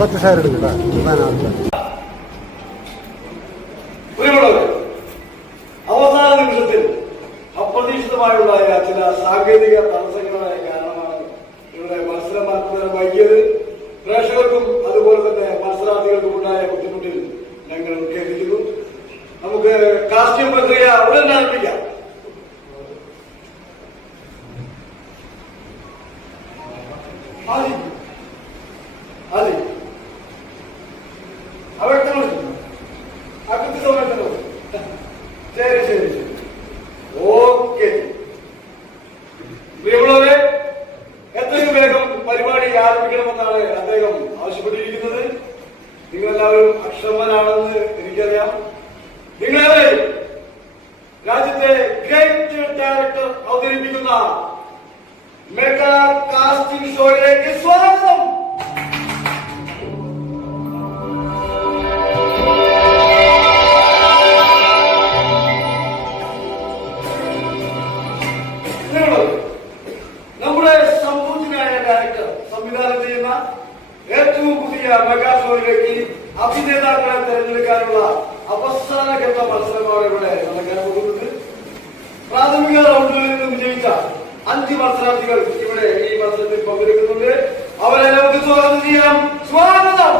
കുറച്ച് ഷെയർ എടുക്കട്ടെ. അവസാന നിമിഷത്തിൽ അപ്രതീക്ഷിതമായുണ്ടായ ചില സാങ്കേതിക തടസ്സങ്ങളായ കാരണമാണ് ഇവിടെ മത്സരം നടത്തുന്നതിന് വൈകിയത്. പ്രേക്ഷകർക്കും അതുപോലെ തന്നെ മത്സരാർത്ഥികൾക്കും ഉണ്ടായ ബുദ്ധിമുട്ടിൽ ഞങ്ങൾ ഖേദിക്കുന്നു. നമുക്ക് കാസ്റ്റിംഗ് പ്രക്രിയ ഉടൻ ആരംഭിക്കാം. ശരി ശരി ശരി, ഓക്കെ. പ്രിയമുള്ളവരെ, എത്രയും വേഗം പരിപാടി ആരംഭിക്കണമെന്നാണ് അദ്ദേഹം ആവശ്യപ്പെട്ടിരിക്കുന്നത്. നിങ്ങളെല്ലാവരും അക്ഷമനാണെന്ന് എനിക്കറിയാം. നിങ്ങളെല്ലാവരും രാജ്യത്തെ ഗ്രേറ്റ് ഡയറക്ടർ അവതരിപ്പിക്കുന്ന മെഗാ കാസ്റ്റിംഗ് ഷോയിലേക്ക് സ്വാഗതം. നമ്മുടെ സംഭൂതനായ ഡയറക്ടർ സംവിധാനം ചെയ്യുന്ന ഏറ്റവും പുതിയ മെഗാ ഷോയിലേക്ക് അഭിനേതാക്കളെ തെരഞ്ഞെടുക്കാനുള്ള അവസാനഘട്ട മത്സരമാണ് ഇവിടെ നടക്കാൻ പോകുന്നത്. പ്രാഥമിക റൗണ്ടുകളിൽ നിന്ന് വിജയിച്ച 5 മത്സരാർത്ഥികൾ ഇവിടെ ഈ മത്സരത്തിൽ പങ്കെടുക്കുന്നുണ്ട്. അവരെ നമുക്ക് സ്വാഗതം ചെയ്യാം. സ്വാഗതം.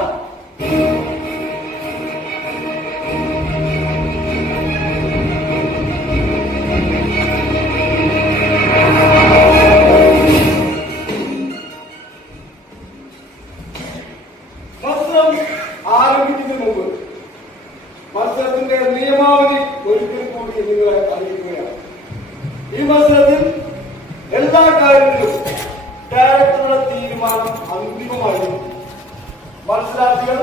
മത്സരം ആരംഭിക്കുന്നതിന് മുമ്പ് മത്സരത്തിന്റെ നിയമാവലി ഒരിക്കൽ കൂടി നിങ്ങളെ അറിയിക്കുകയാണ്. ഈ മത്സരത്തിൽ എല്ലാ കാര്യത്തിലും ഡയറക്ടറുടെ തീരുമാനം അന്തിമമായിരുന്നു. മത്സരാർത്ഥികൾ